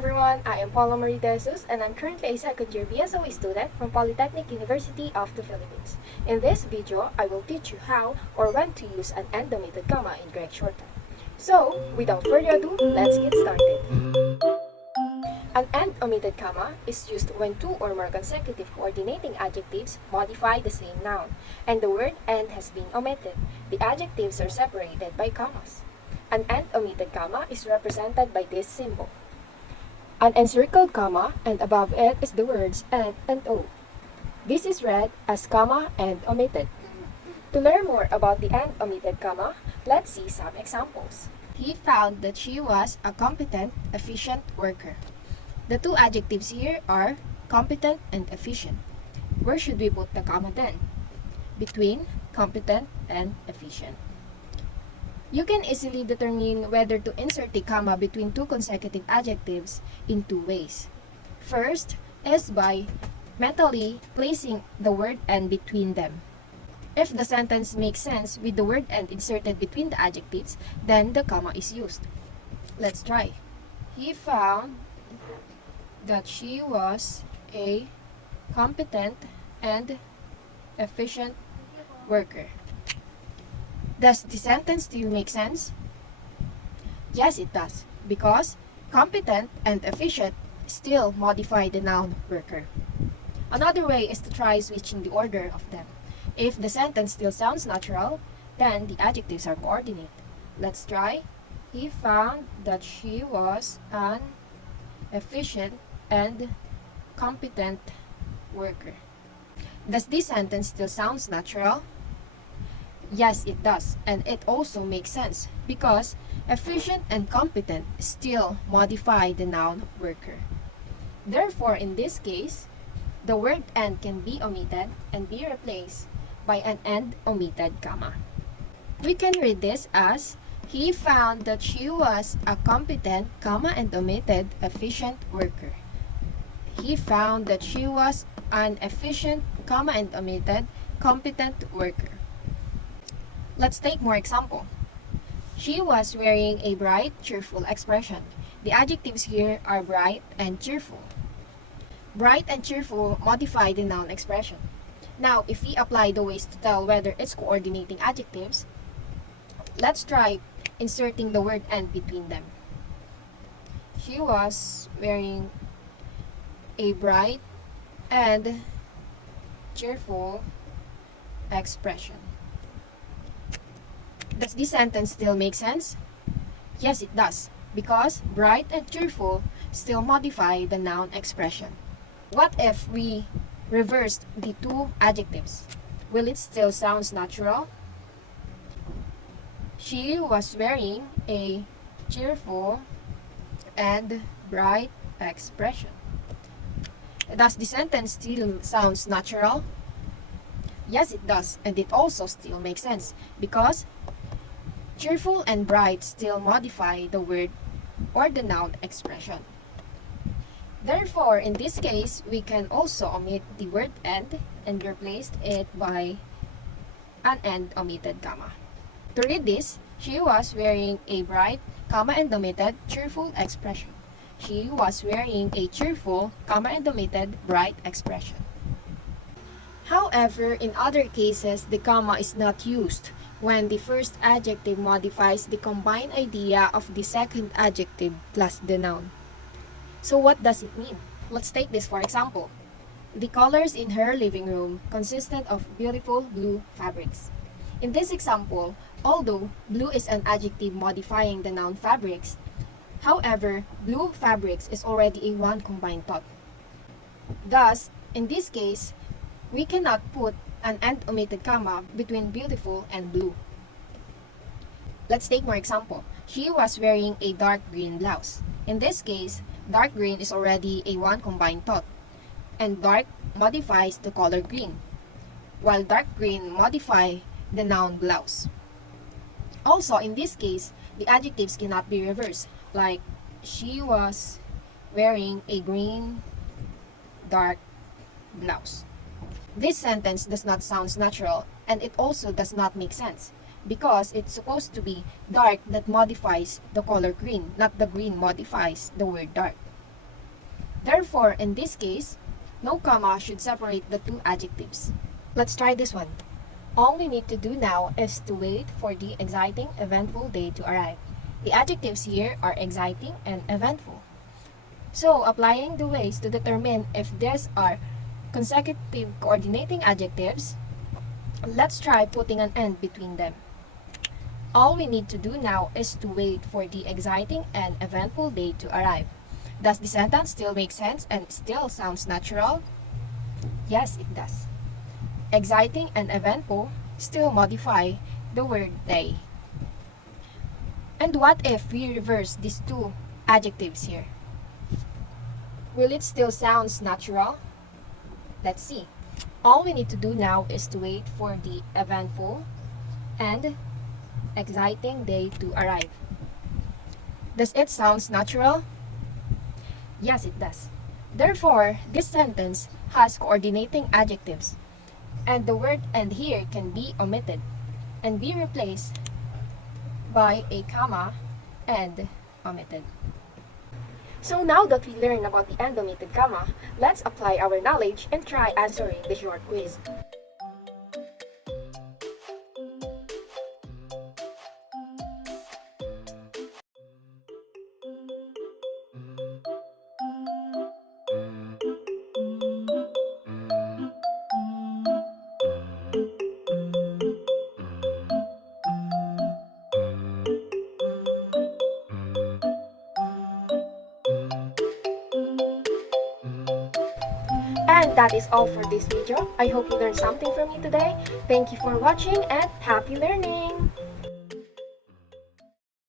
everyone, I am Paula-RI and I'm currently a second-year BSOE student from Polytechnic University of the Philippines. In this video, I will teach you how or when to use an end omitted comma in Gregg Shorthand. So, without further ado, let's get started. An end omitted comma is used when two or more consecutive coordinating adjectives modify the same noun, and the word end has been omitted. The adjectives are separated by commas. An end omitted comma is represented by this symbol. An encircled comma, and above it is the words and o. This is read as comma and omitted. To learn more about the end omitted comma, let's see some examples. He found that she was a competent, efficient worker. The two adjectives here are competent and efficient. Where should we put the comma then? Between competent and efficient. You can easily determine whether to insert the comma between two consecutive adjectives in two ways. First is by mentally placing the word and between them. If the sentence makes sense with the word and inserted between the adjectives, then the comma is used. Let's try. He found that she was a competent and efficient worker. Does the sentence still make sense? Yes, it does, because competent and efficient still modify the noun worker. Another way is to try switching the order of them. If the sentence still sounds natural, then the adjectives are coordinate. Let's try. He found that she was an efficient and competent worker. Does this sentence still sound natural? Yes, it does, and it also makes sense because efficient and competent still modify the noun worker. Therefore, in this case, the word and can be omitted and be replaced by an end omitted comma. We can read this as, he found that she was a competent, comma and omitted, efficient worker. He found that she was an efficient, comma and omitted, competent worker. Let's take more example. She was wearing a bright, cheerful expression. The adjectives here are bright and cheerful. Bright and cheerful modify the noun expression. Now, if we apply the ways to tell whether it's coordinating adjectives, let's try inserting the word and between them. She was wearing a bright and cheerful expression. Does this sentence still make sense? Yes, it does, because bright and cheerful still modify the noun expression. What if we reversed the two adjectives? Will it still sound natural? She was wearing a cheerful and bright expression. Does the sentence still sound natural? Yes, it does, and it also still makes sense because cheerful and bright still modify the word or the noun expression. Therefore, in this case, we can also omit the word and replace it by an end omitted comma. To read this, she was wearing a bright, comma and omitted, cheerful expression. She was wearing a cheerful, comma and omitted, bright expression. However, in other cases, the comma is not used when the first adjective modifies the combined idea of the second adjective plus the noun. So what does it mean? Let's take this for example. The colors in her living room consisted of beautiful blue fabrics. In this example, although blue is an adjective modifying the noun fabrics, however, blue fabrics is already a one combined thought. Thus, in this case, we cannot put an end omitted comma between beautiful and blue. Let's take more example. She was wearing a dark green blouse. In this case, dark green is already a one combined thought, and dark modifies the color green, while dark green modify the noun blouse. Also, in this case, the adjectives cannot be reversed, like she was wearing a green dark blouse. This sentence does not sound natural, and it also does not make sense because it's supposed to be dark that modifies the color green, not the green modifies the word dark. Therefore, in this case, no comma should separate the two adjectives. Let's try this one. All we need to do now is to wait for the exciting, eventful day to arrive. The adjectives here are exciting and eventful. So, applying the ways to determine if these are consecutive coordinating adjectives, let's try putting an end between them. All we need to do now is to wait for the exciting and eventful day to arrive. Does the sentence still make sense and still sounds natural? Yes, it does. Exciting and eventful still modify the word day. And what if we reverse these two adjectives here? Will it still sound natural? Let's see. All we need to do now is to wait for the eventful and exciting day to arrive. Does it sound natural? Yes, it does. Therefore, this sentence has coordinating adjectives, and the word "and" here can be omitted and be replaced by a comma and omitted. So now that we learned about the and omitted comma, let's apply our knowledge and try answering the short quiz. And that is all for this video. I hope you learned something from me today. Thank you for watching and happy learning!